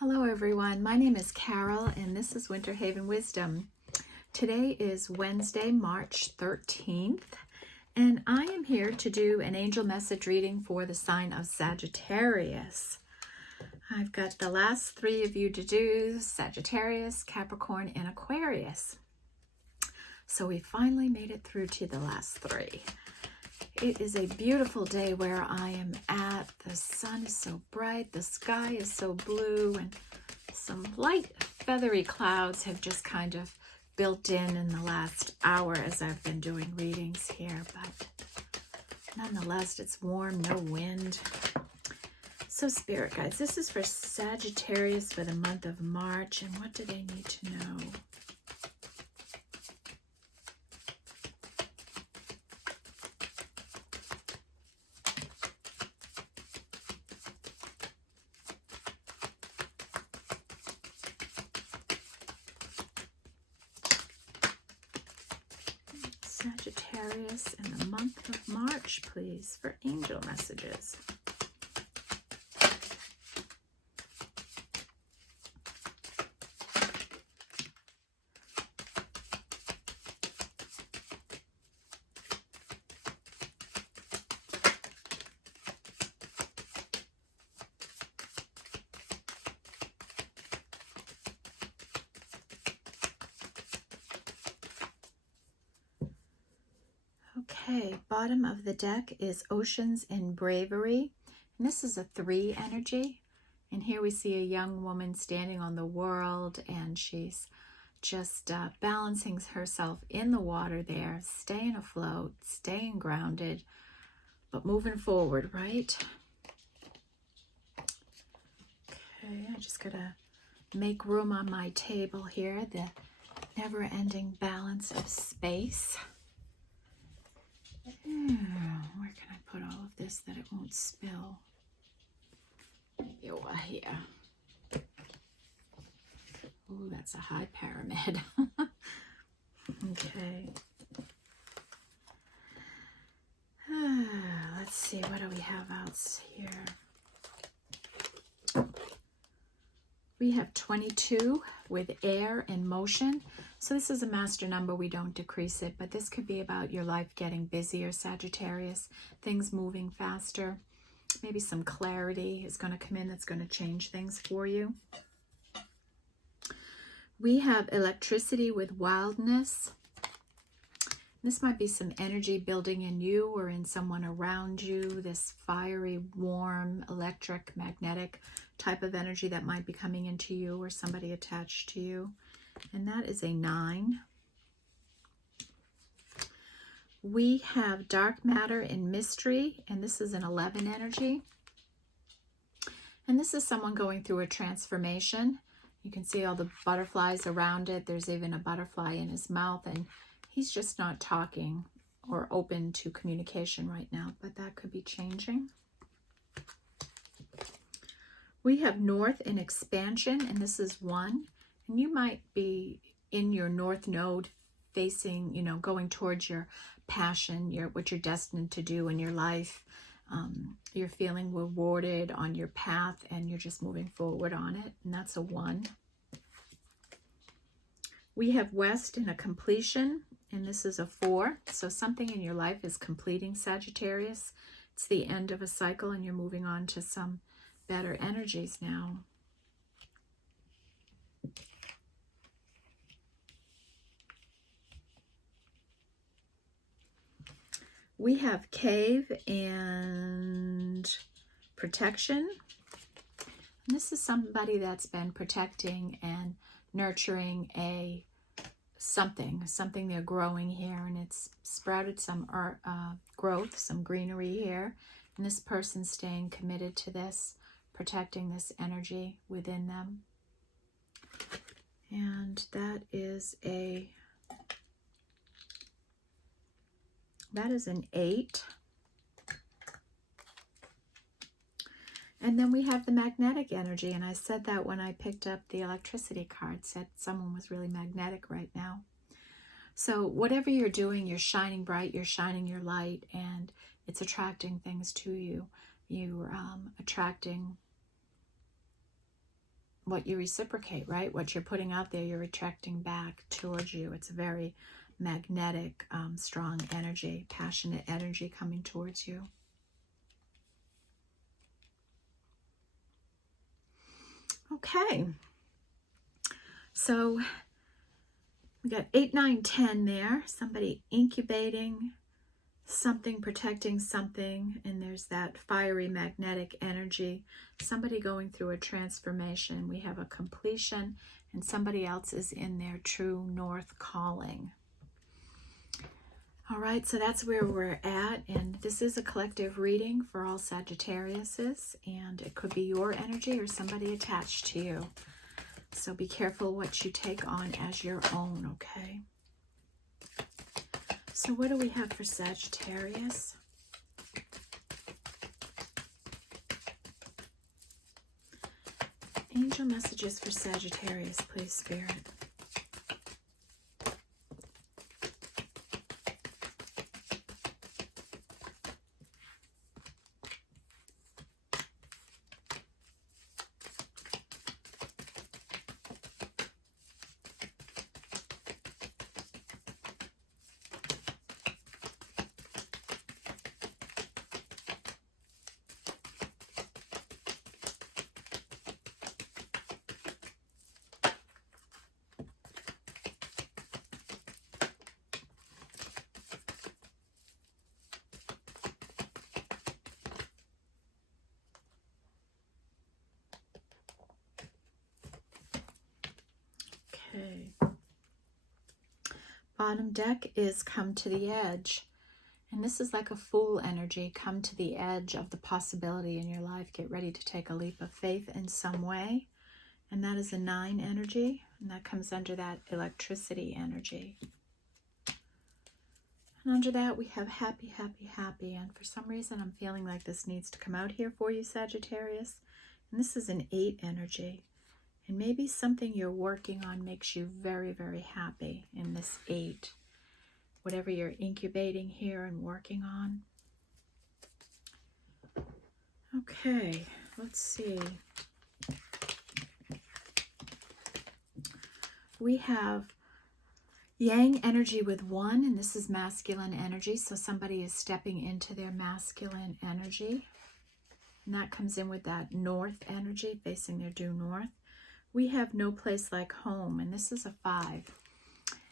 Hello everyone, my name is Carol and this is Winter Haven Wisdom. Today is Wednesday, March 13th, and I am here to do an angel message reading for the sign of Sagittarius. I've got the last three of you to do, Sagittarius, Capricorn, and Aquarius. So we finally made it through to the last three. It is a beautiful day where I am at. The sun is so bright, the sky is so blue, and some light feathery clouds have just kind of built in the last hour as I've been doing readings here. But nonetheless, it's warm, no wind. So Spirit Guides, this is for Sagittarius for the month of March, and what do they need to know? Sagittarius in the month of March, please, for angel messages. Okay, bottom of the deck is Oceans in Bravery. And this is a 3 energy. And here we see a young woman standing on the world, and she's just balancing herself in the water there, staying afloat, staying grounded, but moving forward, right? Okay, I just gotta make room on my table here, the never-ending balance of space. Where can I put all of this that it won't spill? Over here. Ooh, that's a high pyramid. Okay. Let's see, what do we have out here? We have 22 with air and motion. So this is a master number. We don't decrease it, but this could be about your life getting busier, Sagittarius, things moving faster. Maybe some clarity is going to come in that's going to change things for you. We have electricity with wildness. This might be some energy building in you or in someone around you, this fiery, warm, electric, magnetic type of energy that might be coming into you or somebody attached to you. And that is a 9. We have dark matter and mystery, and this is an 11 energy. And this is someone going through a transformation. You can see all the butterflies around it. There's even a butterfly in his mouth, and he's just not talking or open to communication right now, but that could be changing. We have north and expansion, and this is 1. And you might be in your north node facing, going towards your passion, what you're destined to do in your life. You're feeling rewarded on your path, and you're just moving forward on it, and that's a 1. We have west and a completion, and this is a 4. So something in your life is completing, Sagittarius. It's the end of a cycle, and you're moving on to some better energies now. We have cave and protection. And this is somebody that's been protecting and nurturing something they're growing here, and it's sprouted some growth, some greenery here. And this person's staying committed to this, protecting this energy within them. And that is an 8. And then we have the magnetic energy, and I said that when I picked up the electricity card, said someone was really magnetic right now. So whatever you're doing, you're shining bright, you're shining your light, and it's attracting things to you. You're attracting what you reciprocate, right? What you're putting out there, you're attracting back towards you. It's a very magnetic, strong energy, passionate energy coming towards you. Okay. So we got 8, 9, 10 there. Somebody incubating something, protecting something, and there's that fiery magnetic energy. Somebody going through a transformation. We have a completion, and somebody else is in their true north calling. All right, so that's where we're at, and this is a collective reading for all Sagittariuses, and it could be your energy or somebody attached to you. So be careful what you take on as your own, okay? So what do we have for Sagittarius? Angel messages for Sagittarius, please, Spirit. Okay. Bottom deck is come to the edge. And this is like a fool energy. Come to the edge of the possibility in your life. Get ready to take a leap of faith in some way. And that is a 9 energy. And that comes under that electricity energy. And under that we have happy, happy, happy. And for some reason I'm feeling like this needs to come out here for you, Sagittarius. And this is an 8 energy. And maybe something you're working on makes you very, very happy in this 8. Whatever you're incubating here and working on. Okay, let's see. We have Yang energy with 1, and this is masculine energy. So somebody is stepping into their masculine energy. And that comes in with that north energy, facing their due north. We have no place like home, and this is a 5.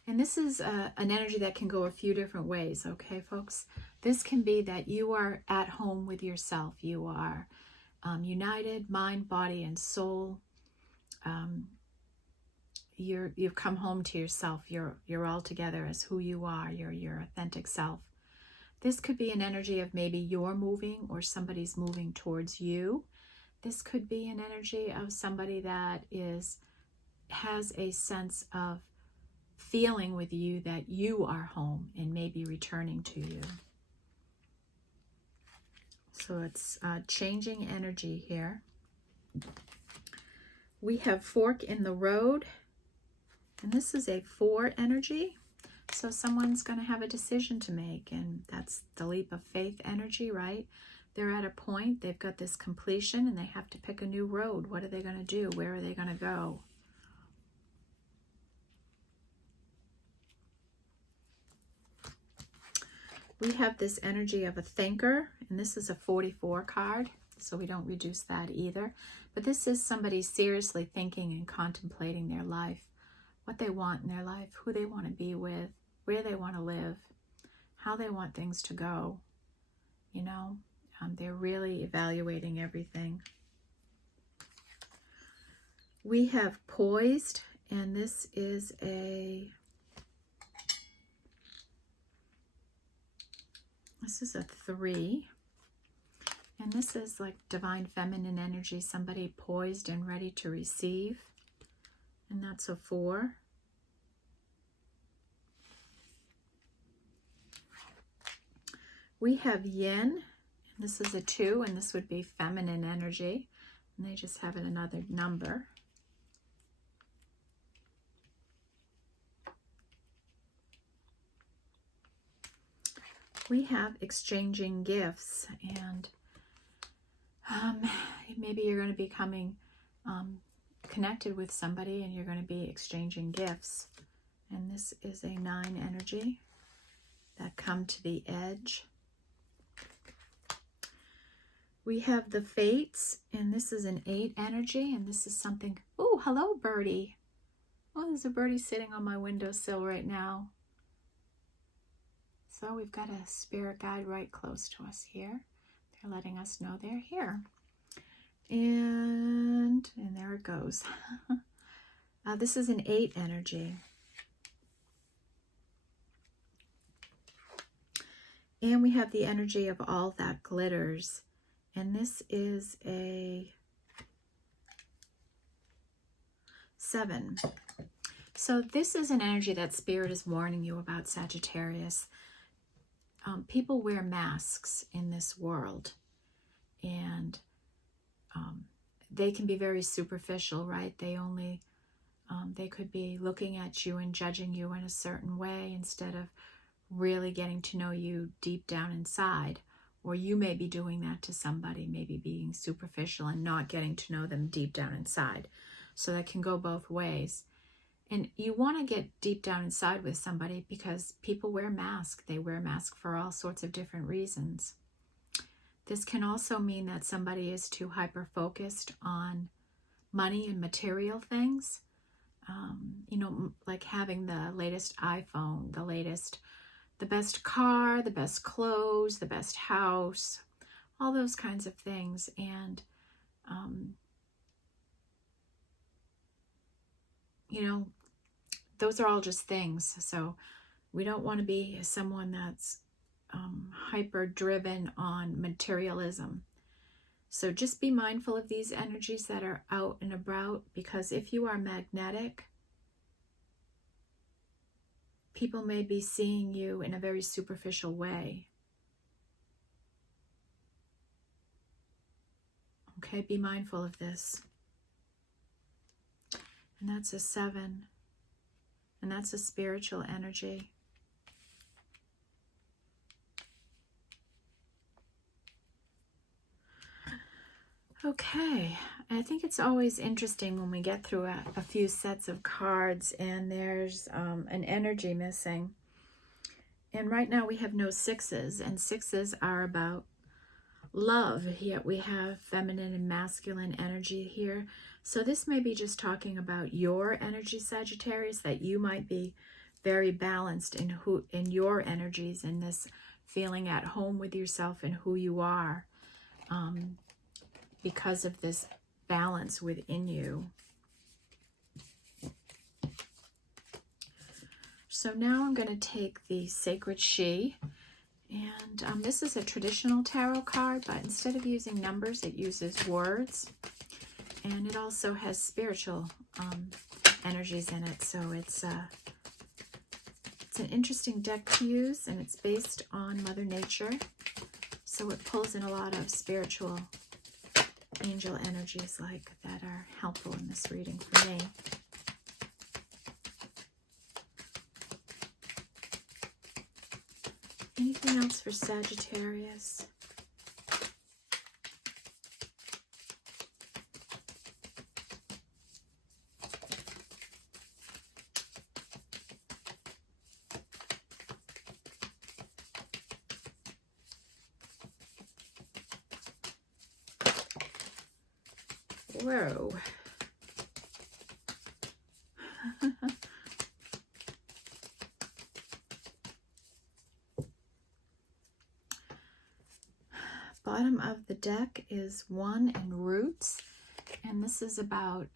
And this is an energy that can go a few different ways, okay, folks? This can be that you are at home with yourself. You are united, mind, body, and soul. You've come home to yourself. You're all together as who you are. You're your authentic self. This could be an energy of maybe you're moving or somebody's moving towards you. This could be an energy of somebody that has a sense of feeling with you that you are home and maybe returning to you. So it's changing energy here. We have fork in the road, and this is a 4 energy. So someone's going to have a decision to make, and that's the leap of faith energy, right? They're at a point, they've got this completion, and they have to pick a new road. What are they going to do? Where are they going to go? We have this energy of a thinker, and this is a 44 card, so we don't reduce that either. But this is somebody seriously thinking and contemplating their life, what they want in their life, who they want to be with, where they want to live, how they want things to go. You know, they're really evaluating everything. We have poised, and this is a 3. And this is like divine feminine energy, somebody poised and ready to receive. And that's a 4. We have yin, and this is a 2, and this would be feminine energy. And they just have another number. We have exchanging gifts, and maybe you're going to be connected with somebody and you're going to be exchanging gifts. And this is a 9 energy that come to the edge. We have the Fates, and this is an 8 energy, and this is something... Oh, hello, birdie. Oh, there's a birdie sitting on my windowsill right now. So we've got a spirit guide right close to us here. They're letting us know they're here. And there it goes. This is an 8 energy. And we have the energy of all that glitters. And this is a 7. So this is an energy that Spirit is warning you about, Sagittarius. People wear masks in this world. And they can be very superficial, right? They could be looking at you and judging you in a certain way instead of really getting to know you deep down inside. Or you may be doing that to somebody, maybe being superficial and not getting to know them deep down inside. So that can go both ways. And you want to get deep down inside with somebody because people wear masks. They wear masks for all sorts of different reasons. This can also mean that somebody is too hyper-focused on money and material things. You know, like having the latest iPhone, the best car, the best clothes, the best house, all those kinds of things. And, you know, those are all just things. So we don't want to be someone that's hyper-driven on materialism. So just be mindful of these energies that are out and about, because if you are magnetic, people may be seeing you in a very superficial way. Okay, be mindful of this. And that's a 7. And that's a spiritual energy. Okay, I think it's always interesting when we get through a few sets of cards and there's an energy missing. And right now we have no 6s, and 6s are about love, yet we have feminine and masculine energy here. So this may be just talking about your energy, Sagittarius, that you might be very balanced in your energies, in this feeling at home with yourself and who you are. Because of this balance within you. So now I'm going to take the Sacred She, and this is a traditional tarot card, but instead of using numbers, it uses words, and it also has spiritual energies in it. So it's an interesting deck to use, and it's based on Mother Nature, so it pulls in a lot of spiritual angel energies like that are helpful in this reading for me. Anything else for Sagittarius? Whoa. Bottom of the deck is 1 and Roots, and this is about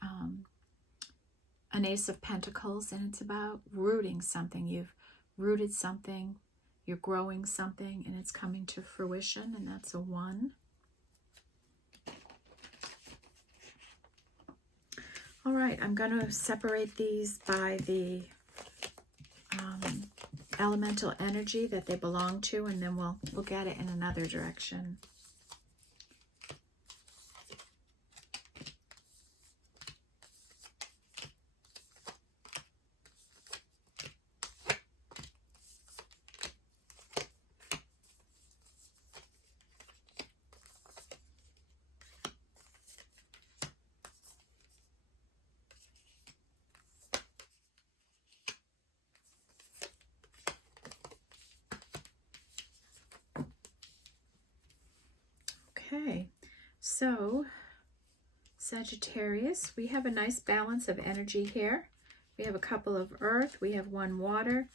an Ace of Pentacles, and it's about rooting something. You've rooted something, you're growing something, and it's coming to fruition, and that's a 1. All right, I'm going to separate these by the elemental energy that they belong to, and then we'll look at it in another direction. So, Sagittarius, we have a nice balance of energy here. We have a couple of earth, we have 1 water,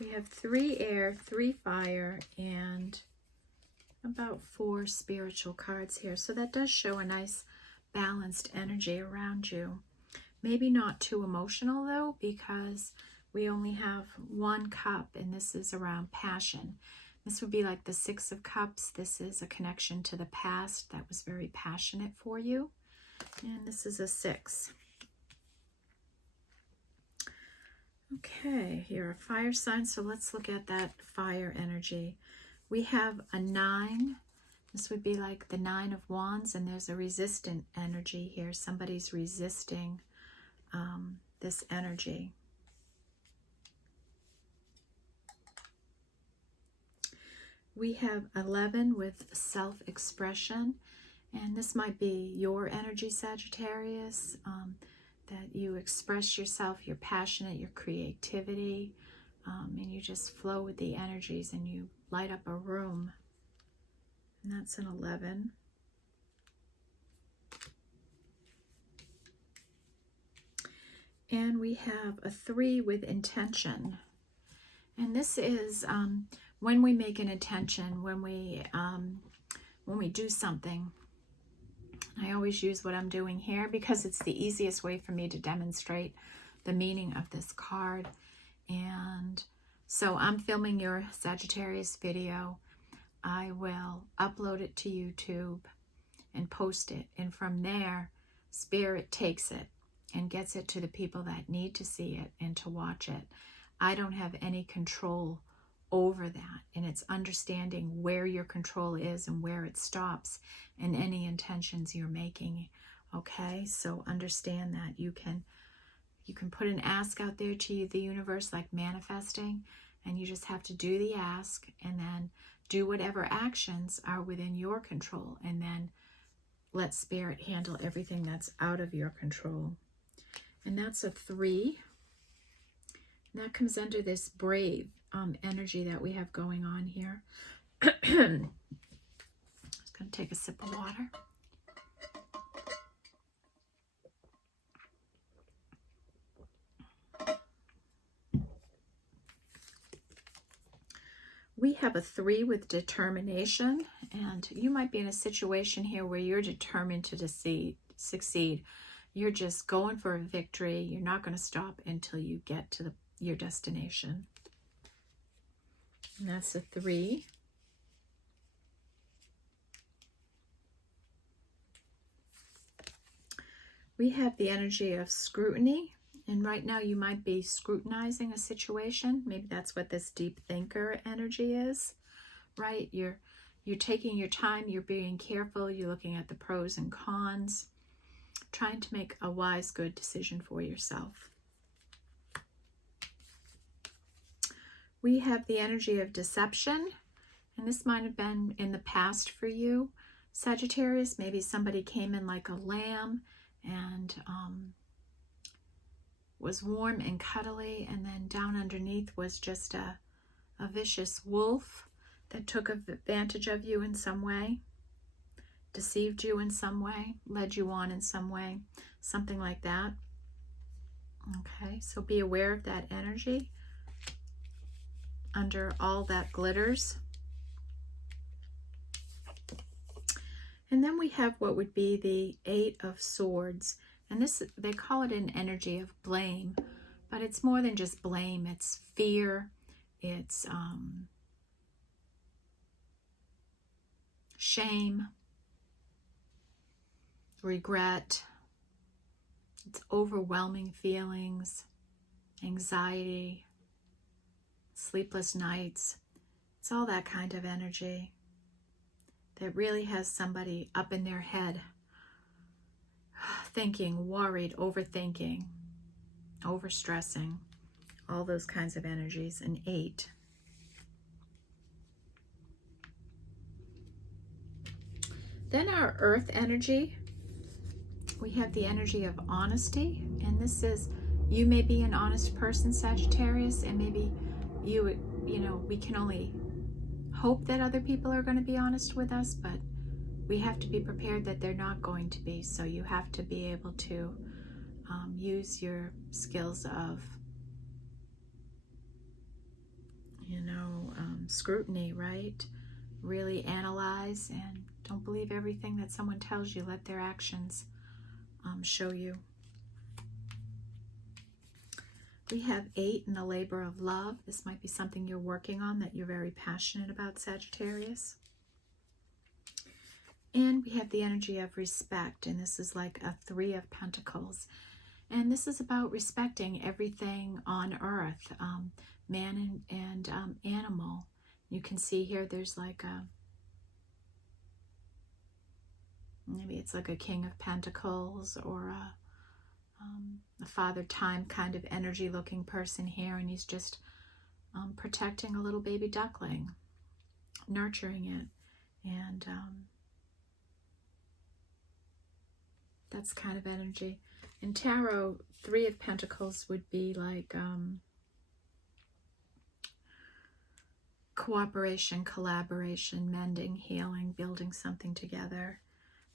we have 3 air, 3 fire, and about 4 spiritual cards here. So that does show a nice balanced energy around you. Maybe not too emotional though, because we only have 1 cup, and this is around passion. This would be like the 6 of Cups. This is a connection to the past that was very passionate for you. And this is a 6. Okay, you're a fire sign, so let's look at that fire energy. We have a 9. This would be like the 9 of Wands, and there's a resistant energy here. Somebody's resisting this energy. We have 11 with self-expression, and this might be your energy, Sagittarius, that you express yourself, you're passionate, your creativity, and you just flow with the energies and you light up a room. And that's an 11. And we have a 3 with intention. And this is when we make an intention, when we do something. I always use what I'm doing here because it's the easiest way for me to demonstrate the meaning of this card. And so I'm filming your Sagittarius video. I will upload it to YouTube and post it. And from there, Spirit takes it and gets it to the people that need to see it and to watch it. I don't have any control over that, and it's understanding where your control is and where it stops and any intentions you're making. Okay, so understand that you can put an ask out there to the universe, like manifesting, and you just have to do the ask and then do whatever actions are within your control, and then let Spirit handle everything that's out of your control. And that's a 3. And that comes under this brave energy that we have going on here. Just going to take a sip of water. We have a 3 with determination, and you might be in a situation here where you're determined to succeed. You're just going for a victory. You're not going to stop until you get to your destination. And that's a 3. We have the energy of scrutiny, and right now you might be scrutinizing a situation. Maybe that's what this deep thinker energy is, right? You're taking your time, you're being careful, you're looking at the pros and cons, trying to make a wise, good decision for yourself. We have the energy of deception, and this might have been in the past for you, Sagittarius. Maybe somebody came in like a lamb and was warm and cuddly, and then down underneath was just a vicious wolf that took advantage of you in some way, deceived you in some way, led you on in some way, something like that. Okay, so be aware of that energy under all that glitters. And then we have what would be the 8 of Swords. And this, they call it an energy of blame, but it's more than just blame. It's fear. It's shame, regret. It's overwhelming feelings, anxiety, sleepless nights. It's all that kind of energy that really has somebody up in their head, thinking, worried, overthinking, overstressing, all those kinds of energies. An 8. Then our earth energy, we have the energy of honesty, and this is, you may be an honest person, Sagittarius, and maybe you know, we can only hope that other people are going to be honest with us, but we have to be prepared that they're not going to be. So you have to be able to use your skills of, scrutiny, right? Really analyze and don't believe everything that someone tells you. Let their actions show you. We have 8 in the labor of love. This might be something you're working on that you're very passionate about, Sagittarius. And we have the energy of respect, and this is like a 3 of Pentacles. And this is about respecting everything on earth, man and animal. You can see here there's like maybe it's like a King of Pentacles or a Father Time kind of energy looking person here, and he's just protecting a little baby duckling, nurturing it, and that's kind of energy. In tarot, 3 of Pentacles would be like cooperation, collaboration, mending, healing, building something together,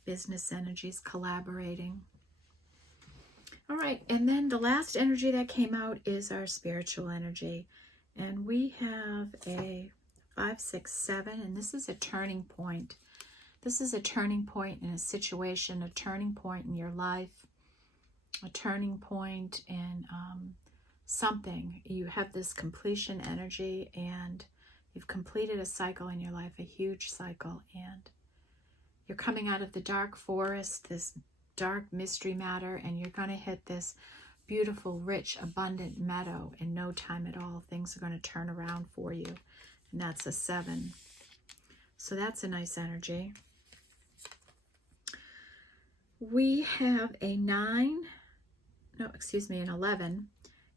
business energies, collaborating. All right, and then the last energy that came out is our spiritual energy. And we have a 5, 6, 7, and this is a turning point. This is a turning point in a situation, a turning point in your life, a turning point in something. You have this completion energy, and you've completed a cycle in your life, a huge cycle, and you're coming out of the dark forest, this dark mystery matter, and you're going to hit this beautiful, rich, abundant meadow in no time at all. Things are going to turn around for you, and that's a 7. So that's a nice energy. We have a 9, an 11,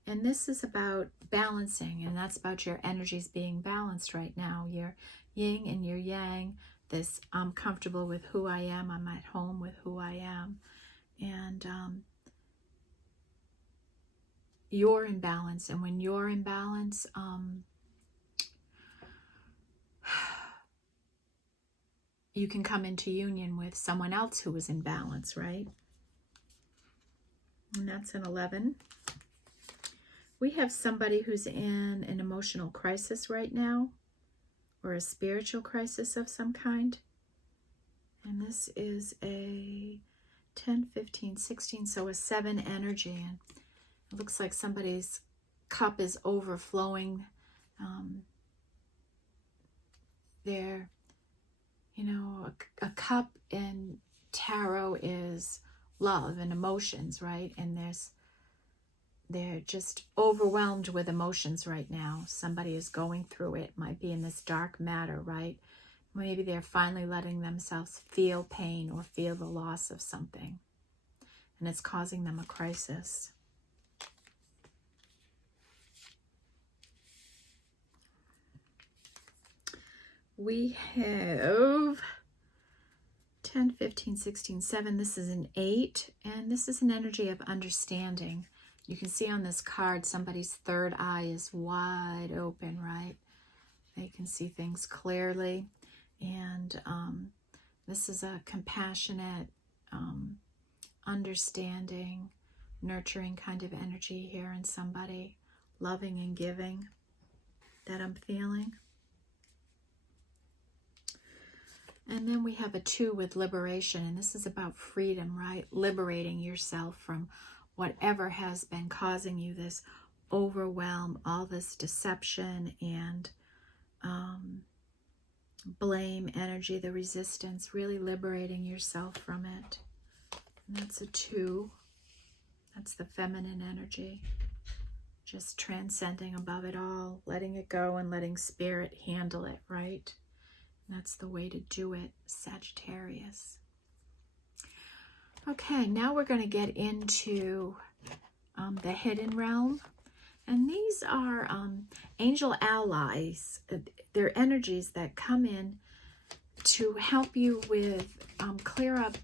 and this is about balancing, and that's about your energies being balanced right now. Your yin and your yang, this I'm comfortable with who I am, I'm at home with who I am, and you're in balance. And when you're in balance, you can come into union with someone else who is in balance, right? And that's an 11. We have somebody who's in an emotional crisis right now, or a spiritual crisis of some kind. And this is a 10, 15, 16, so a 7 energy. And it looks like somebody's cup is overflowing. A cup in tarot is love and emotions, right? And they're just overwhelmed with emotions right now. Somebody is going through it, might be in this dark matter, right? Maybe they're finally letting themselves feel pain or feel the loss of something, and it's causing them a crisis. We have 10, 15, 16, 7. This is an 8, and this is an energy of understanding. You can see on this card somebody's third eye is wide open, right? They can see things clearly, and this is a compassionate, understanding, nurturing kind of energy here in somebody, loving and giving, that I'm feeling. And then we have a 2 with liberation, and this is about freedom, right? Liberating yourself from whatever has been causing you this overwhelm, all this deception and blame energy, the resistance, really liberating yourself from it. And that's a 2. That's the feminine energy. Just transcending above it all, letting it go and letting spirit handle it, right? That's the way to do it, Sagittarius. Okay, now we're going to get into the hidden realm. And these are angel allies. They're energies that come in to help you with clear up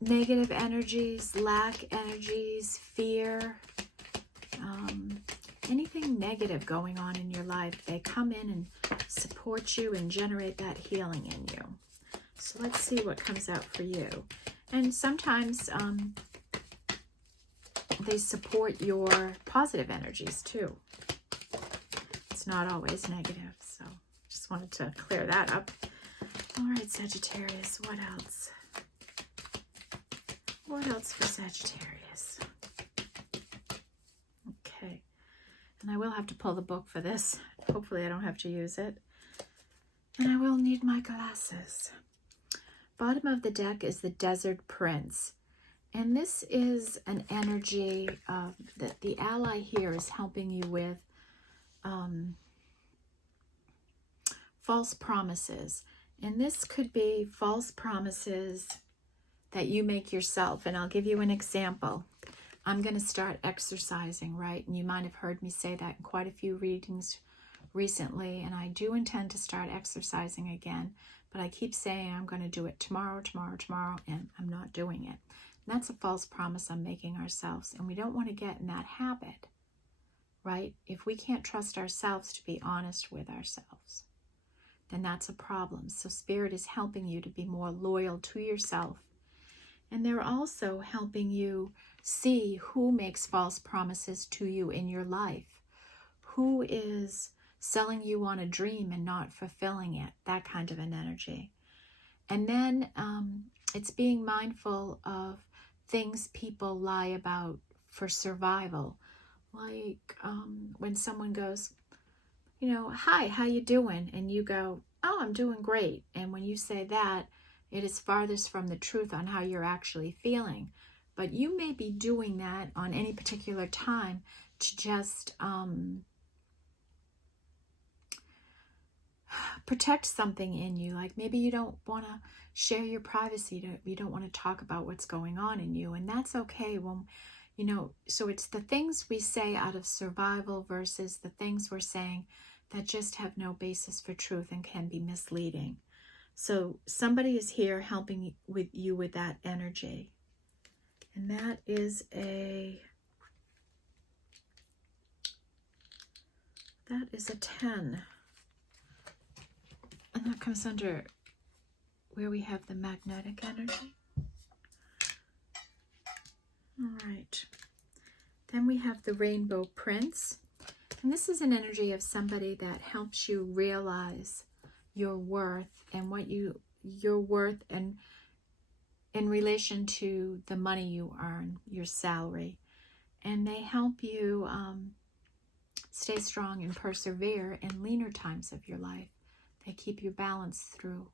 negative energies, lack energies, fear, anything negative going on in your life. They come in and support you and generate that healing in you. So let's see what comes out for you. And sometimes they support your positive energies too. It's not always negative. So just wanted to clear that up. All right, Sagittarius, what else? What else for Sagittarius? Okay. And I will have to pull the book for this. Hopefully I don't have to use it. And I will need my glasses. Bottom of the deck is the Desert Prince. And this is an energy that the ally here is helping you with false promises. And this could be false promises that you make yourself. And I'll give you an example. I'm going to start exercising, right? And you might have heard me say that in quite a few readings recently. And I do intend to start exercising again. But I keep saying I'm going to do it tomorrow, and I'm not doing it. And that's a false promise I'm making ourselves. And we don't want to get in that habit, right? If we can't trust ourselves to be honest with ourselves, then that's a problem. So Spirit is helping you to be more loyal to yourself. And they're also helping you see who makes false promises to you in your life. Who is selling you on a dream and not fulfilling it, that kind of an energy. And then it's being mindful of things people lie about for survival. Like when someone goes, you know, hi, how you doing? And you go, oh, I'm doing great. And when you say that, it is farthest from the truth on how you're actually feeling. But you may be doing that on any particular time to just protect something in you. Like maybe you don't want to share your privacy. You don't want to talk about what's going on in you. And that's okay. When, you know, so it's the things we say out of survival versus the things we're saying that just have no basis for truth and can be misleading. So somebody is here helping you with that energy. And that is a 10. And that comes under where we have the magnetic energy. All right. Then we have the Rainbow Prince. And this is an energy of somebody that helps you realize your worth and what your worth and in relation to the money you earn, your salary. And they help you stay strong and persevere in leaner times of your life. They keep you balanced through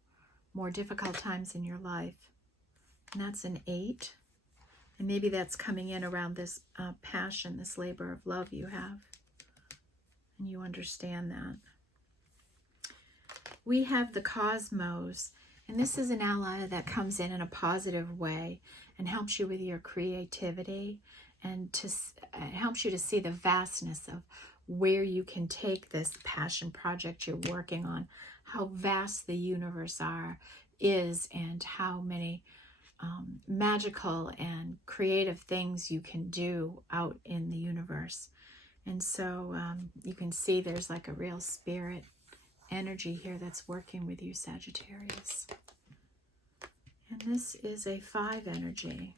more difficult times in your life. And that's an 8. And maybe that's coming in around this passion, this labor of love you have. And you understand that. We have the Cosmos. And this is an ally that comes in a positive way and helps you with your creativity. And it helps you to see the vastness of where you can take this passion project you're working on, how vast the universe is, and how many magical and creative things you can do out in the universe. And so you can see there's like a real spirit energy here that's working with you, Sagittarius. And this is a 5 energy.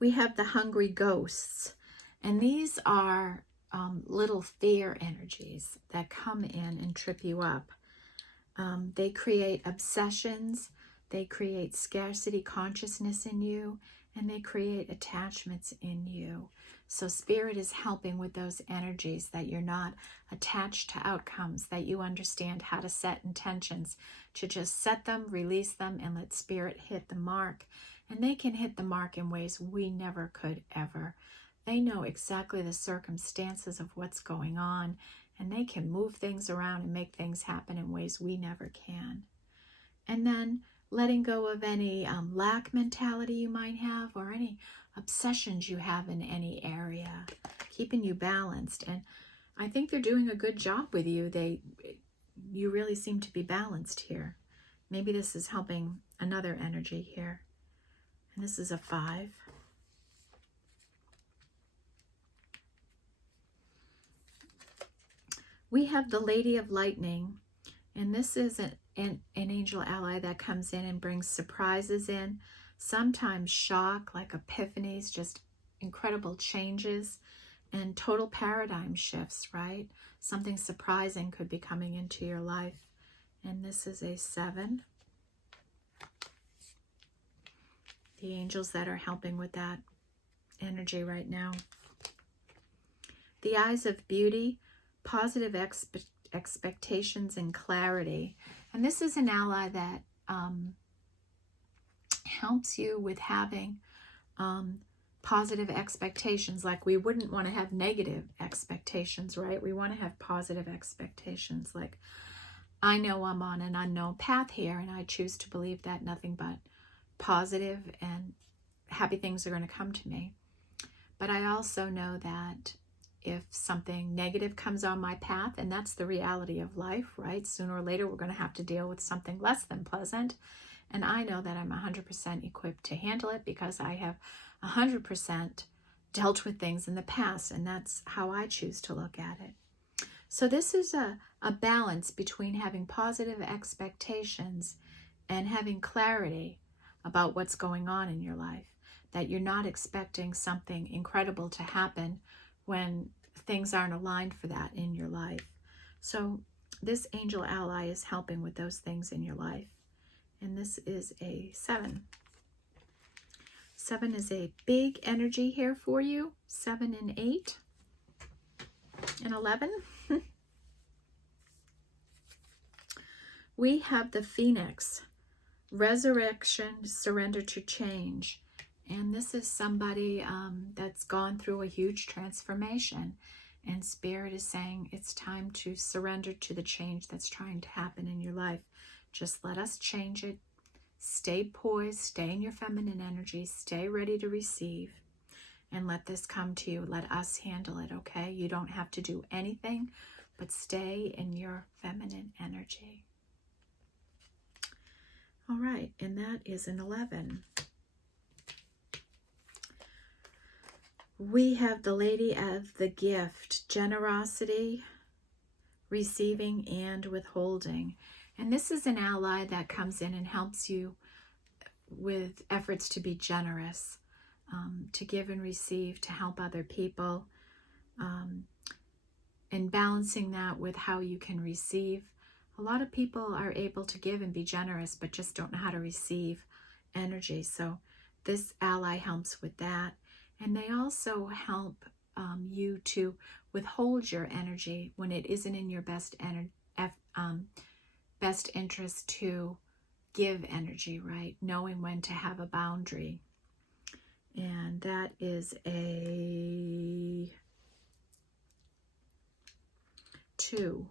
We have the Hungry Ghosts. And these are little fear energies that come in and trip you up. They create obsessions, they create scarcity consciousness in you, and they create attachments in you. So Spirit is helping with those energies, that you're not attached to outcomes, that you understand how to set intentions, to just set them, release them, and let Spirit hit the mark. And they can hit the mark in ways we never could ever. They know exactly the circumstances of what's going on, and they can move things around and make things happen in ways we never can. And then letting go of any lack mentality you might have, or any obsessions you have in any area, keeping you balanced. And I think they're doing a good job with you. You really seem to be balanced here. Maybe this is helping another energy here. And this is a 5. We have the Lady of Lightning, And this is an angel ally that comes in and brings surprises in, sometimes shock, like epiphanies, just incredible changes and total paradigm shifts, right? Something surprising could be coming into your life. And this is a 7. The angels that are helping with that energy right now. The eyes of beauty, positive expectations and clarity. And this is an ally that helps you with having positive expectations. Like, we wouldn't want to have negative expectations, right? We want to have positive expectations. Like, I know I'm on an unknown path here, and I choose to believe that nothing but positive and happy things are going to come to me. But I also know that if something negative comes on my path, and that's the reality of life, right? Sooner or later, we're going to have to deal with something less than pleasant. And I know that I'm 100% equipped to handle it because I have 100% dealt with things in the past, and that's how I choose to look at it. So this is a balance between having positive expectations and having clarity about what's going on in your life, that you're not expecting something incredible to happen when things aren't aligned for that in your life. So this angel ally is helping with those things in your life. And this is a 7. 7 is a big energy here for you. 7 and 8 and 11. We have the Phoenix, resurrection, surrender to change. And this is somebody that's gone through a huge transformation. And Spirit is saying it's time to surrender to the change that's trying to happen in your life. Just let us change it. Stay poised, stay in your feminine energy, stay ready to receive, and let this come to you. Let us handle it, okay? You don't have to do anything, but stay in your feminine energy. All right, and that is an 11. We have the Lady of the Gift, generosity, receiving, and withholding. And this is an ally that comes in and helps you with efforts to be generous, to give and receive, to help other people, and balancing that with how you can receive. A lot of people are able to give and be generous, but just don't know how to receive energy. So this ally helps with that. And they also help you to withhold your energy when it isn't in your best interest to give energy, right? Knowing when to have a boundary. And that is a 2.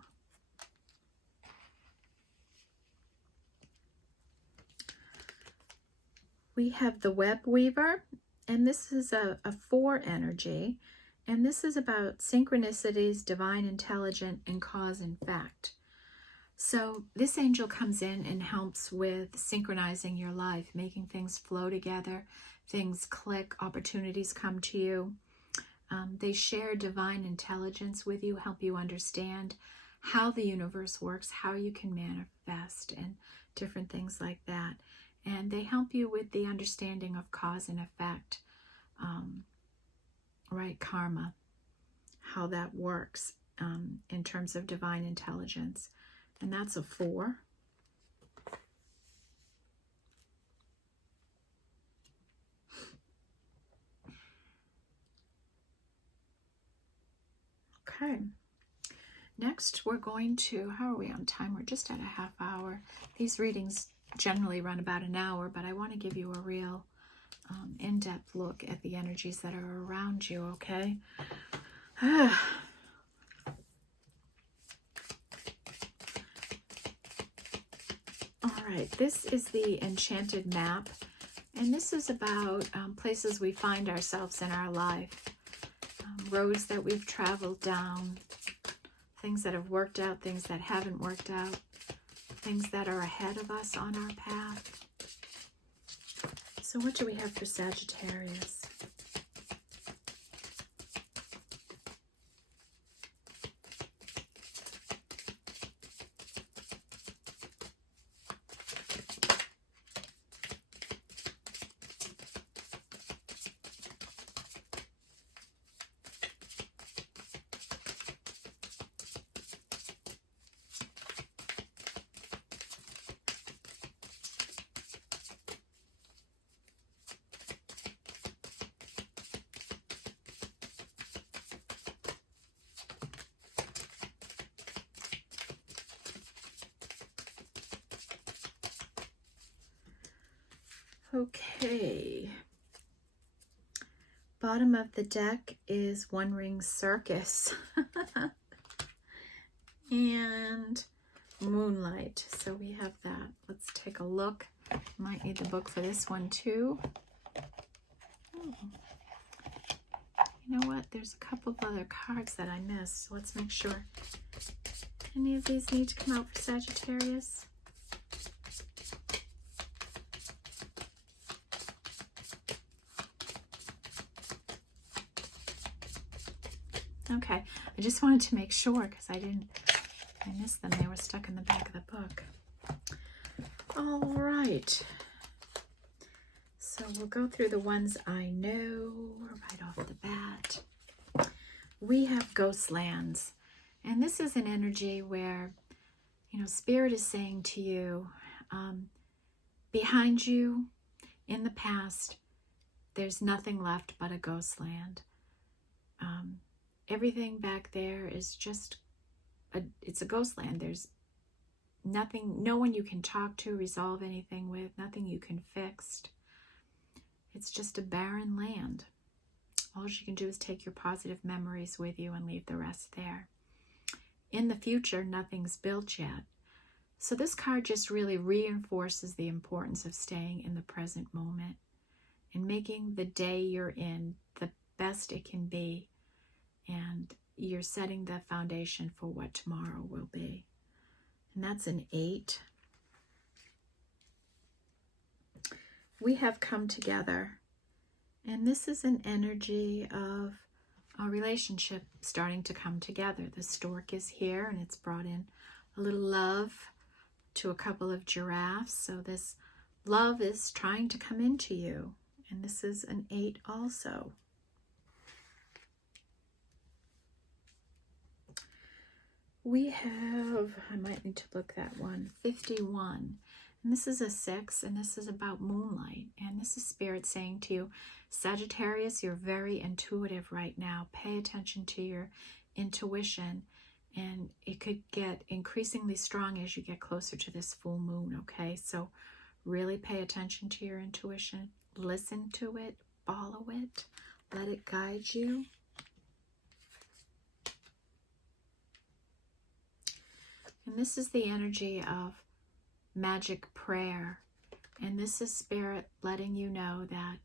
We have the Web Weaver, and this is a 4 energy, and this is about synchronicities, divine intelligence, and cause and effect. So this angel comes in and helps with synchronizing your life, making things flow together, things click, opportunities come to you. They share divine intelligence with you, help you understand how the universe works, how you can manifest, and different things like that. And they help you with the understanding of cause and effect, right? Karma, how that works in terms of divine intelligence. And that's a 4. Okay. Next, we're going to, how are we on time? We're just at a half hour. These readings generally run about an hour, but I want to give you a real in-depth look at the energies that are around you, okay? All right, this is the Enchanted Map, and this is about places we find ourselves in our life, roads that we've traveled down, things that have worked out, things that haven't worked out, things that are ahead of us on our path. So what do we have for Sagittarius? Okay. Bottom of the deck is One Ring Circus. And Moonlight. So we have that. Let's take a look. Might need the book for this one too. You know what? There's a couple of other cards that I missed. So let's make sure. Any of these need to come out for Sagittarius? Okay, I just wanted to make sure because I missed them. They were stuck in the back of the book. All right. So we'll go through the ones I know right off the bat. We have Ghostlands. And this is an energy where, you know, Spirit is saying to you, behind you in the past, there's nothing left but a ghostland. Everything back there is just, it's a ghostland. There's nothing, no one you can talk to, resolve anything with, nothing you can fix. It's just a barren land. All you can do is take your positive memories with you and leave the rest there. In the future, nothing's built yet. So this card just really reinforces the importance of staying in the present moment and making the day you're in the best it can be. And you're setting the foundation for what tomorrow will be. And that's an 8. We have Come Together. And this is an energy of a relationship starting to come together. The stork is here and it's brought in a little love to a couple of giraffes. So this love is trying to come into you. And this is an 8 also. We have, I might need to look that one, 51. And this is a 6, and this is about moonlight. And this is Spirit saying to you, Sagittarius, you're very intuitive right now. Pay attention to your intuition. And it could get increasingly strong as you get closer to this full moon, okay? So really pay attention to your intuition. Listen to it, follow it, let it guide you. And this is the energy of magic prayer. And this is Spirit letting you know that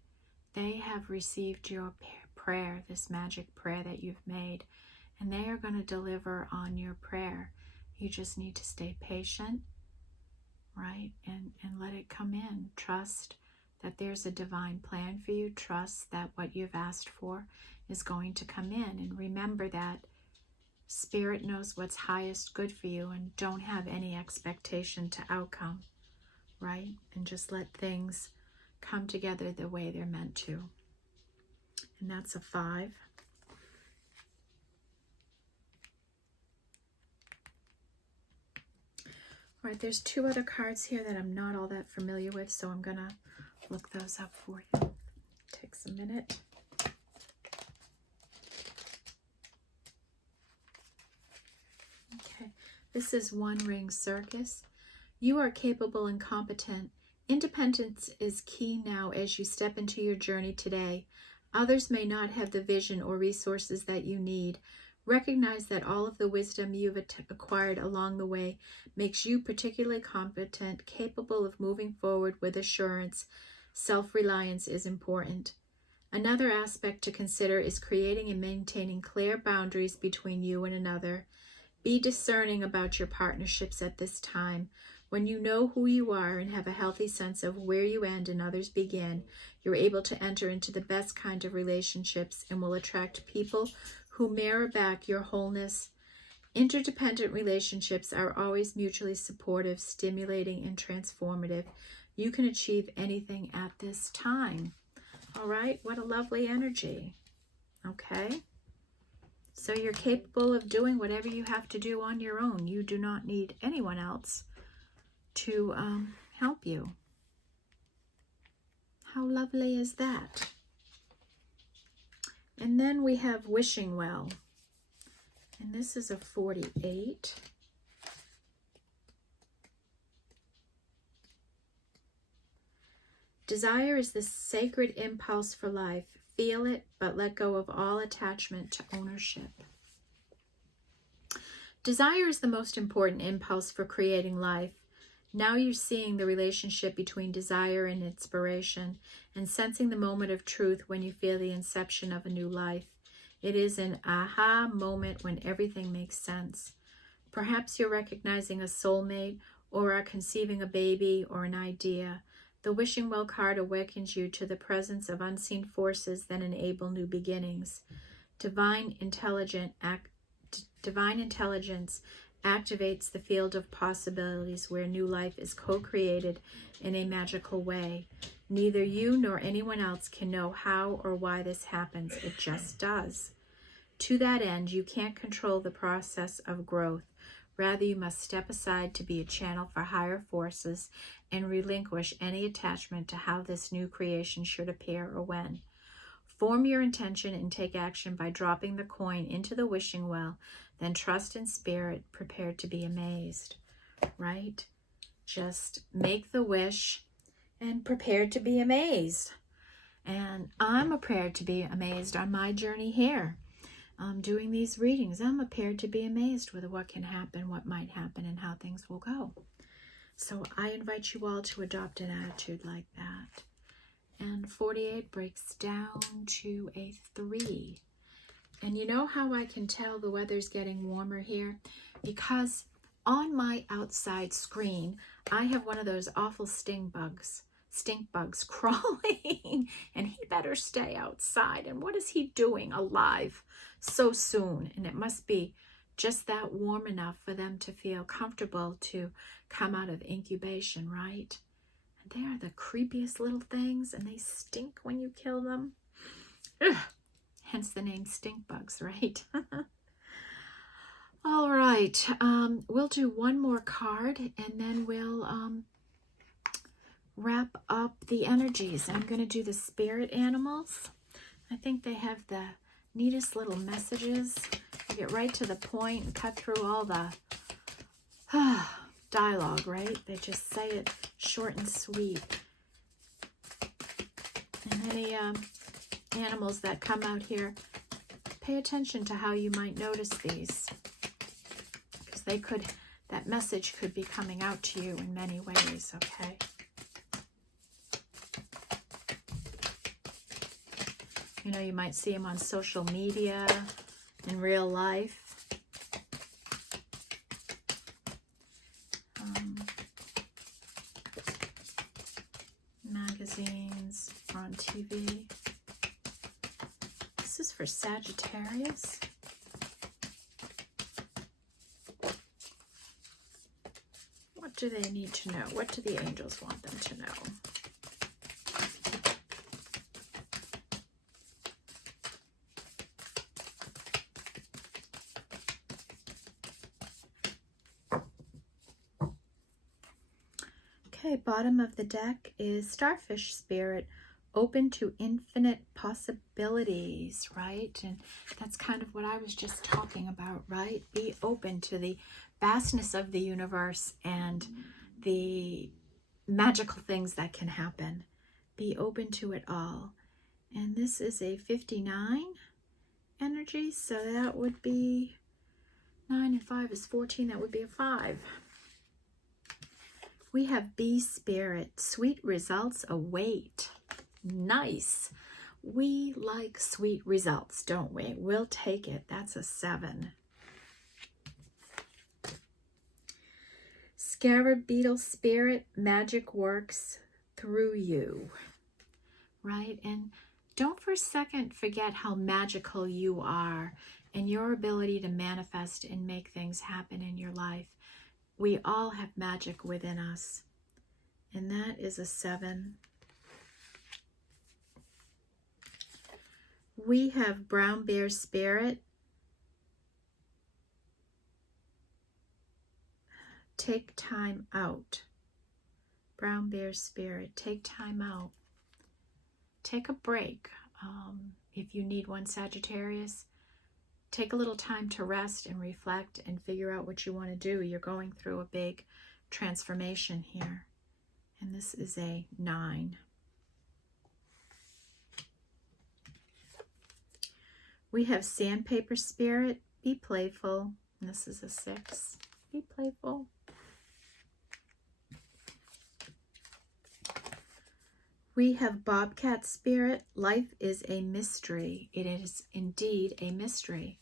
they have received your prayer, this magic prayer that you've made. And they are going to deliver on your prayer. You just need to stay patient, right? And let it come in. Trust that there's a divine plan for you. Trust that what you've asked for is going to come in. And remember that Spirit knows what's highest good for you, and don't have any expectation to outcome, right? And just let things come together the way they're meant to. And that's a 5. All right, there's 2 other cards here that I'm not all that familiar with, so I'm going to look those up for you. Takes a minute. This is One Ring Circus. You are capable and competent. Independence is key now as you step into your journey today. Others may not have the vision or resources that you need. Recognize that all of the wisdom you've acquired along the way makes you particularly competent, capable of moving forward with assurance. Self-reliance is important. Another aspect to consider is creating and maintaining clear boundaries between you and another. Be discerning about your partnerships at this time. When you know who you are and have a healthy sense of where you end and others begin, you're able to enter into the best kind of relationships and will attract people who mirror back your wholeness. Interdependent relationships are always mutually supportive, stimulating, and transformative. You can achieve anything at this time. All right, what a lovely energy. Okay. So you're capable of doing whatever you have to do on your own. You do not need anyone else to help you. How lovely is that? And then we have Wishing Well. And this is a 48. Desire is the sacred impulse for life. Feel it, but let go of all attachment to ownership. Desire is the most important impulse for creating life. Now you're seeing the relationship between desire and inspiration, and sensing the moment of truth when you feel the inception of a new life. It is an aha moment when everything makes sense. Perhaps you're recognizing a soulmate, or are conceiving a baby or an idea. The wishing well card awakens you to the presence of unseen forces that enable new beginnings. Divine intelligence activates the field of possibilities where new life is co-created in a magical way. Neither you nor anyone else can know how or why this happens. It just does. To that end, you can't control the process of growth. Rather, you must step aside to be a channel for higher forces and relinquish any attachment to how this new creation should appear or when. Form your intention and take action by dropping the coin into the wishing well, then trust in spirit, prepared to be amazed, right? Just make the wish and prepared to be amazed. And I'm prepared to be amazed on my journey here. Doing these readings, I'm prepared to be amazed with what can happen, what might happen, and how things will go. So I invite you all to adopt an attitude like that. And 48 breaks down to a 3. And you know how I can tell the weather's getting warmer here? Because on my outside screen, I have one of those awful stink bugs crawling, and he better stay outside. And what is he doing alive so soon? And it must be just that warm enough for them to feel comfortable to come out of incubation, right? And they are the creepiest little things, and they stink when you kill them. Ugh. Hence the name stink bugs, right? All right, we'll do one more card, and then we'll wrap up the energies. I'm going to do the spirit animals. I think they have the neatest little messages. You get right to the point and cut through all the dialogue, right? They just say it short and sweet. And any animals that come out here, pay attention to how you might notice these, because that message could be coming out to you in many ways, okay? You know, you might see them on social media, in real life. Magazines, or on TV. This is for Sagittarius. What do they need to know? What do the angels want them to know? Okay, bottom of the deck is Starfish Spirit, open to infinite possibilities, right? And that's kind of what I was just talking about, right? Be open to the vastness of the universe and the magical things that can happen. Be open to it all. And this is a 59 energy, so that would be 9 and 5 is 14. That would be a 5. We have Bee Spirit, sweet results await. Nice. We like sweet results, don't we? We'll take it. That's a 7. Scarab Beetle Spirit, magic works through you, right? And don't for a second forget how magical you are and your ability to manifest and make things happen in your life. We all have magic within us, and that is a 7. We have Brown Bear Spirit. Take time out. Brown Bear Spirit, take time out. Take a break. If you need one, Sagittarius, take a little time to rest and reflect and figure out what you want to do. You're going through a big transformation here. And this is a 9. We have Sandpaper Spirit, be playful. And this is a 6. Be playful. We have Bobcat Spirit, life is a mystery. It is indeed a mystery,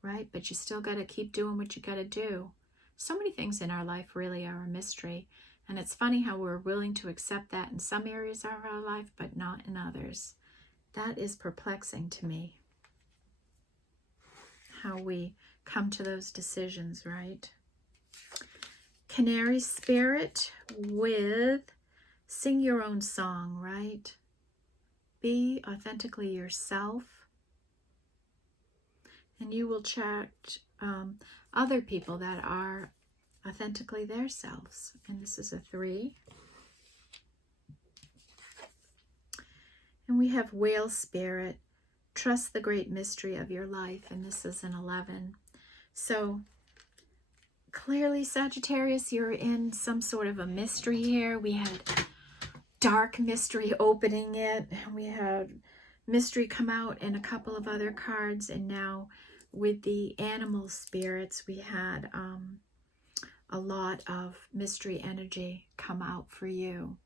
right? But you still got to keep doing what you got to do. So many things in our life really are a mystery. And it's funny how we're willing to accept that in some areas of our life, but not in others. That is perplexing to me. How we come to those decisions, right? Canary Spirit with sing your own song, right? Be authentically yourself. And you will attract other people that are authentically themselves. And this is a 3. And we have Whale Spirit, trust the great mystery of your life. And this is an 11. So clearly, Sagittarius, you're in some sort of a mystery here. We had dark mystery opening it. We had mystery come out in a couple of other cards. And now with the animal spirits, we had a lot of mystery energy come out for you.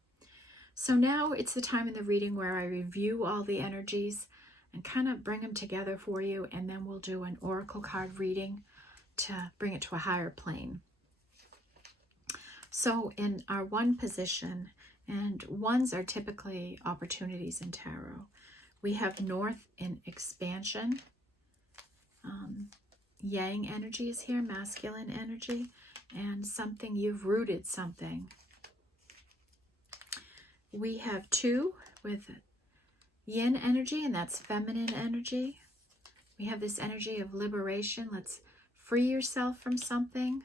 So now it's the time in the reading where I review all the energies and kind of bring them together for you. And then we'll do an oracle card reading to bring it to a higher plane. So in our 1 position, and 1s are typically opportunities in tarot, we have North in expansion. Yang energy is here, masculine energy, and something you've rooted something. We have 2 with Yin energy, and that's feminine energy. We have this energy of liberation. Let's free yourself from something.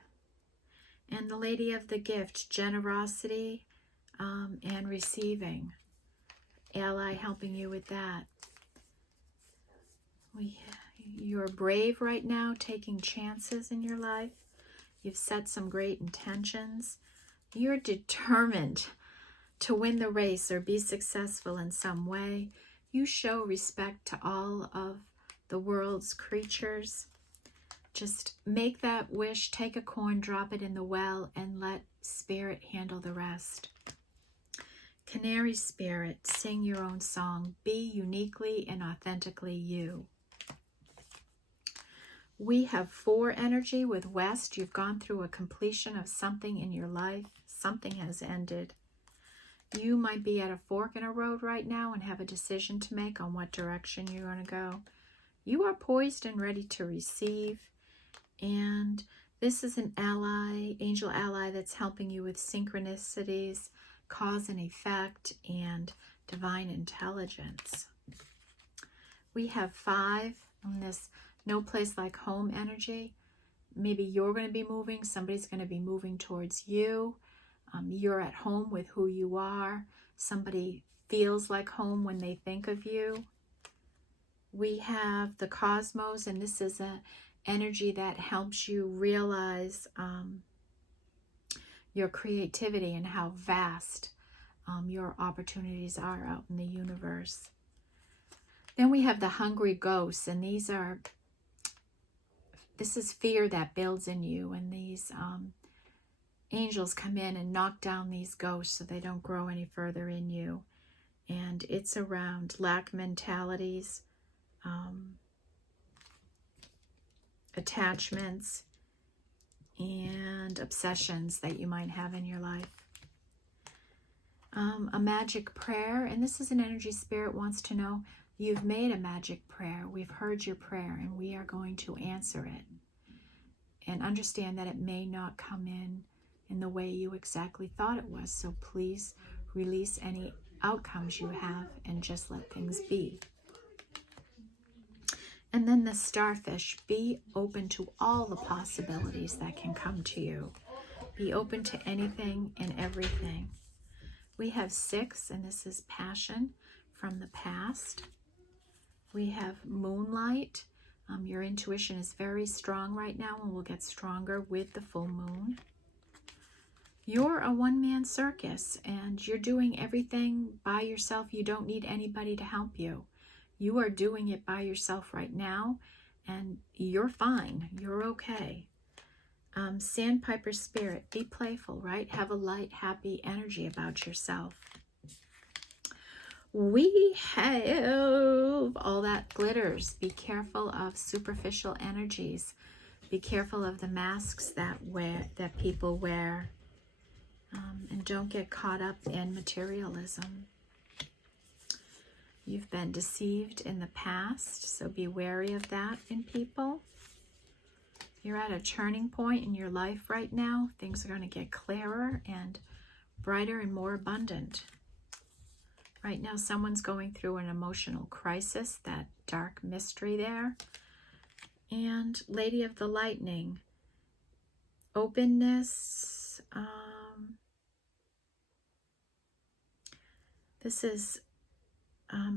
And the Lady of the Gift, generosity and receiving. Ally helping you with that. You're brave right now, taking chances in your life. You've set some great intentions. You're determined to win the race or be successful in some way. You show respect to all of the world's creatures. Just make that wish, take a coin, drop it in the well, and let Spirit handle the rest. Canary Spirit, sing your own song. Be uniquely and authentically you. We have 4 energy with West. You've gone through a completion of something in your life. Something has ended. You might be at a fork in a road right now and have a decision to make on what direction you're going to go. You are poised and ready to receive. And this is an ally, angel ally, that's helping you with synchronicities, cause and effect, and divine intelligence. We have 5 on this no place like home energy. Maybe you're going to be moving. Somebody's going to be moving towards you. You're at home with who you are. Somebody feels like home when they think of you. We have the cosmos, and this is an energy that helps you realize your creativity and how vast your opportunities are out in the universe. Then we have the hungry ghosts, and this is fear that builds in you, and these angels come in and knock down these ghosts so they don't grow any further in you. And it's around lack mentalities, attachments, and obsessions that you might have in your life. A magic prayer, and this is an energy spirit wants to know you've made a magic prayer. We've heard your prayer, and we are going to answer it. And understand that it may not come in the way you exactly thought it was. So please release any outcomes you have and just let things be. And then the starfish, be open to all the possibilities that can come to you. Be open to anything and everything. We have 6, and this is passion from the past. We have moonlight. Your intuition is very strong right now and will get stronger with the full moon. You're a one-man circus, and you're doing everything by yourself. You don't need anybody to help you. You are doing it by yourself right now, and you're fine. You're okay. Sandpiper spirit, be playful, right? Have a light, happy energy about yourself. We have all that glitters. Be careful of superficial energies. Be careful of the masks that people wear. And don't get caught up in materialism. You've been deceived in the past, so be wary of that in people. You're at a turning point in your life right now. Things are going to get clearer and brighter and more abundant. Right now, someone's going through an emotional crisis, that dark mystery there. And Lady of the Lightning, openness. This is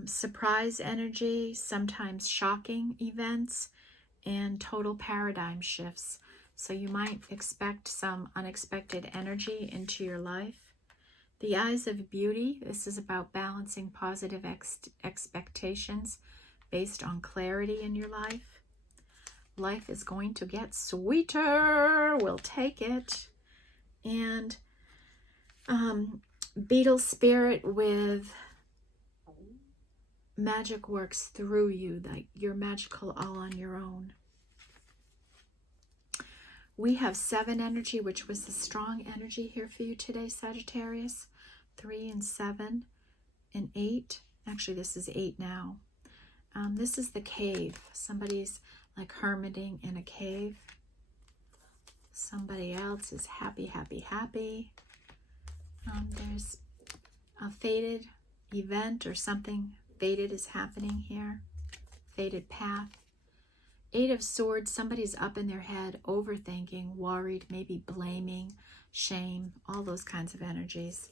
surprise energy, sometimes shocking events, and total paradigm shifts. So you might expect some unexpected energy into your life. The Eyes of Beauty, this is about balancing positive expectations based on clarity in your life. Life is going to get sweeter. We'll take it. And Beetle Spirit with magic works through you, like you're magical all on your own. We have 7 energy, which was the strong energy here for you today, Sagittarius. 3 and 7 and 8. Actually, this is 8 now. This is the cave. Somebody's like hermiting in a cave. Somebody else is happy, happy, happy. There's a fated event or something fated is happening here. Fated path. 8 of Swords, somebody's up in their head, overthinking, worried, maybe blaming, shame, all those kinds of energies.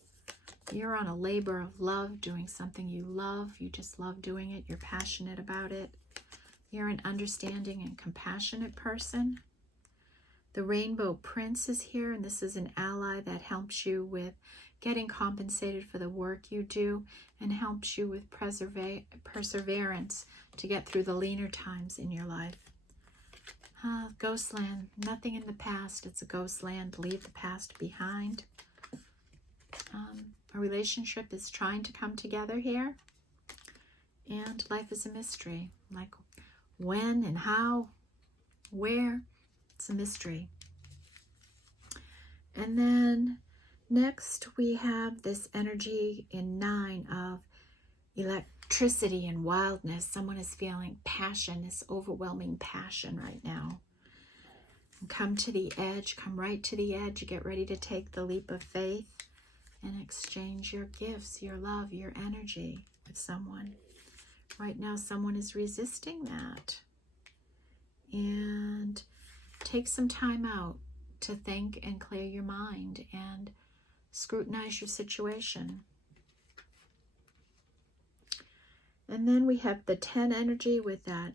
You're on a labor of love, doing something you love. You just love doing it. You're passionate about it. You're an understanding and compassionate person. The Rainbow Prince is here, and this is an ally that helps you with getting compensated for the work you do and helps you with perseverance to get through the leaner times in your life. Ghostland, nothing in the past. It's a ghost land. Leave the past behind. A relationship is trying to come together here. And life is a mystery. Like when and how, where, it's a mystery. And then next we have this energy in 9 of electricity and wildness. Someone is feeling passion, this overwhelming passion right now. Come to the edge, come right to the edge. Get ready to take the leap of faith and exchange your gifts, your love, your energy with someone. Right now, someone is resisting that. And take some time out to think and clear your mind and scrutinize your situation. And then we have the 10 energy with that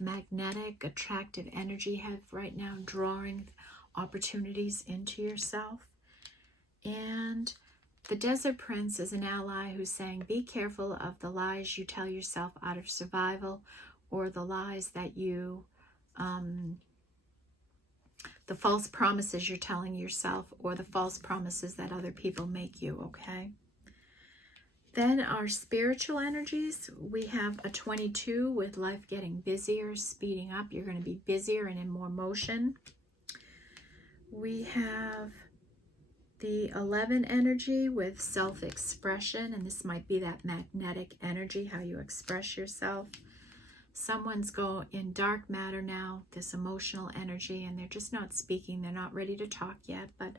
magnetic, attractive energy have right now, drawing opportunities into yourself. And the Desert Prince is an ally who's saying, be careful of the lies you tell yourself out of survival, or the lies that you, the false promises you're telling yourself, or the false promises that other people make you, okay? Then our spiritual energies, we have a 22 with life getting busier, speeding up. You're going to be busier and in more motion. We have the 11 energy with self-expression, and this might be that magnetic energy, how you express yourself. Someone's going in dark matter now, this emotional energy, and they're just not speaking. They're not ready to talk yet, but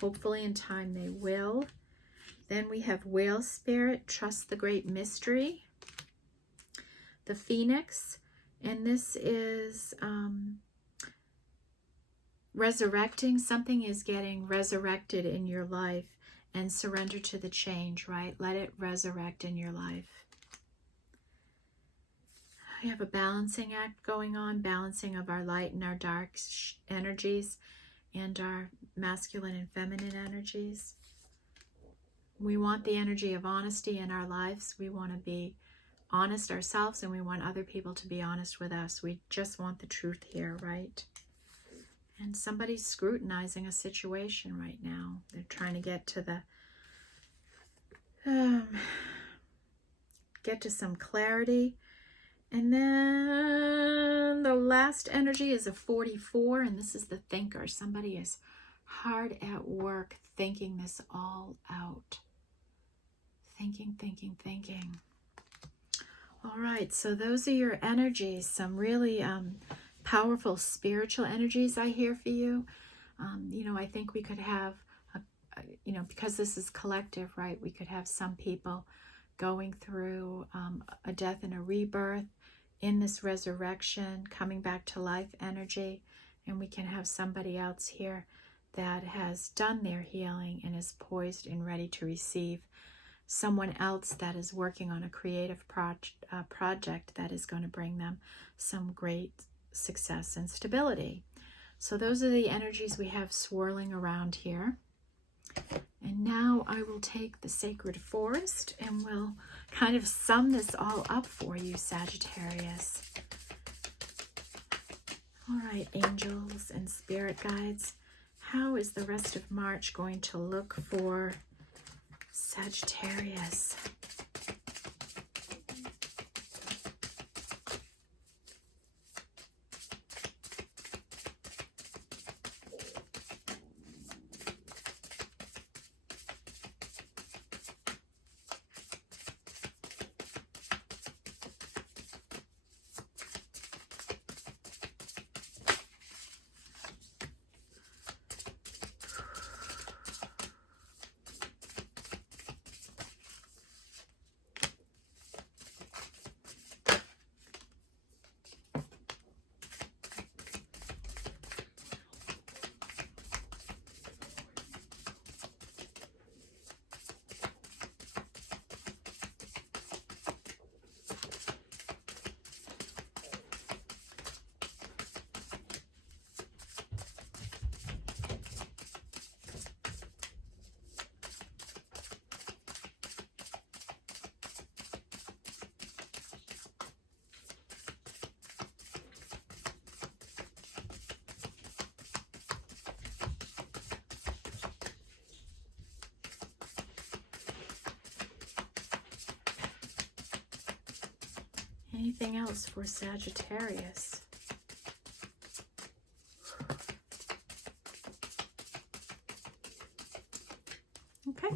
hopefully in time they will. Then we have Whale Spirit, trust the great mystery. The Phoenix, and this is resurrecting. Something is getting resurrected in your life, and surrender to the change, right? Let it resurrect in your life. We have a balancing act going on, balancing of our light and our dark energies and our masculine and feminine energies. We want the energy of honesty in our lives. We want to be honest ourselves and we want other people to be honest with us. We just want the truth here, right? And somebody's scrutinizing a situation right now. They're trying to get to some clarity. And then the last energy is a 44, and this is the thinker. Somebody is hard at work thinking this all out. Thinking. All right, so those are your energies. Some really powerful spiritual energies I hear for you. You know, I think we could have, you know, because this is collective, right? We could have some people going through a death and a rebirth in this resurrection, coming back to life energy. And we can have somebody else here that has done their healing and is poised and ready to receive someone else that is working on a creative project that is going to bring them some great success and stability. So those are the energies we have swirling around here. And now I will take the sacred forest and we'll kind of sum this all up for you, Sagittarius. All right, angels and spirit guides, how is the rest of March going to look for Sagittarius? Anything else for Sagittarius? Okay.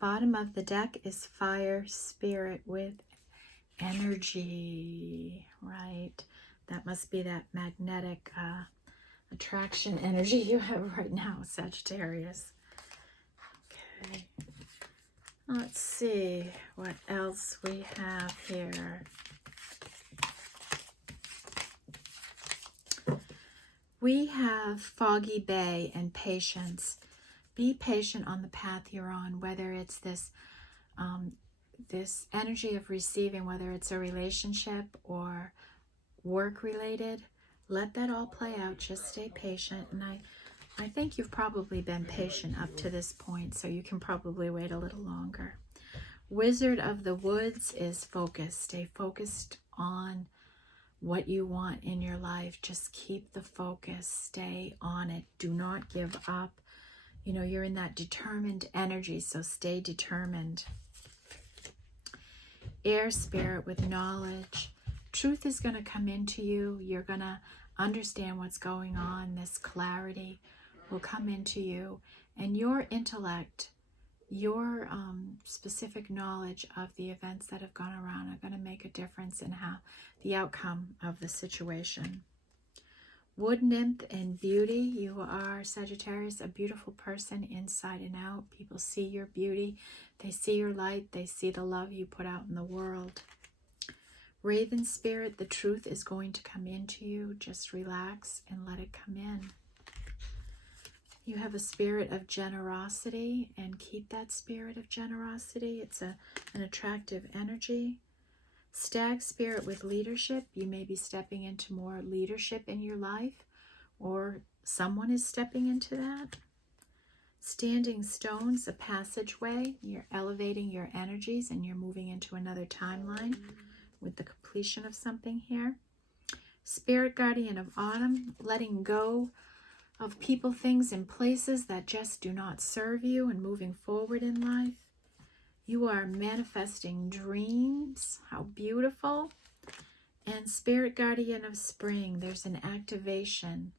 Bottom of the deck is fire spirit with energy, right? That must be that magnetic attraction energy you have right now, Sagittarius. Okay. Let's see what else we have here. We have Foggy Bay and patience. Be patient on the path you're on, whether it's this this energy of receiving, whether it's a relationship or work related. Let that all play out. Just stay patient. And I think you've probably been patient up to this point, so you can probably wait a little longer. Wizard of the Woods is focused. Stay focused on what you want in your life. Just keep the focus. Stay on it. Do not give up. You know, you're in that determined energy, so stay determined. Air spirit with knowledge. Truth is going to come into you. You're going to understand what's going on. This clarity will come into you, and your intellect, your specific knowledge of the events that have gone around are going to make a difference in how the outcome of the situation. Wood nymph and beauty. You are, Sagittarius, a beautiful person inside and out. People see your beauty. They see your light. They see the love you put out in the world. Raven spirit, the truth is going to come into you. Just relax and let it come in. You have a spirit of generosity, and keep that spirit of generosity. It's an attractive energy. Stag spirit with leadership. You may be stepping into more leadership in your life, or someone is stepping into that. Standing stones, a passageway. You're elevating your energies and you're moving into another timeline with the completion of something here. Spirit guardian of autumn, letting go of people, things, and places that just do not serve you and moving forward in life. You are manifesting dreams. How beautiful. And spirit guardian of spring, there's an activation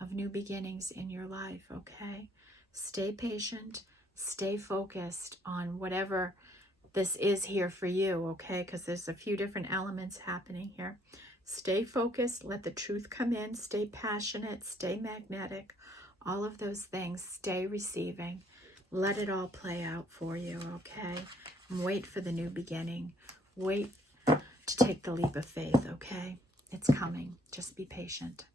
of new beginnings in your life, okay? Stay patient, stay focused on whatever this is here for you, okay? Because there's a few different elements happening here. Stay focused, let the truth come in, stay passionate, stay magnetic, all of those things, stay receiving. Let it all play out for you, okay? And wait for the new beginning. Wait to take the leap of faith, okay? It's coming. Just be patient.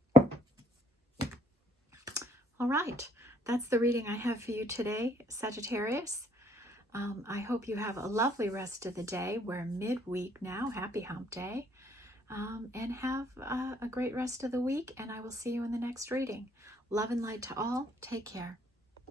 All right. That's the reading I have for you today, Sagittarius. I hope you have a lovely rest of the day. We're midweek now. Happy hump day. And have a great rest of the week. And I will see you in the next reading. Love and light to all. Take care.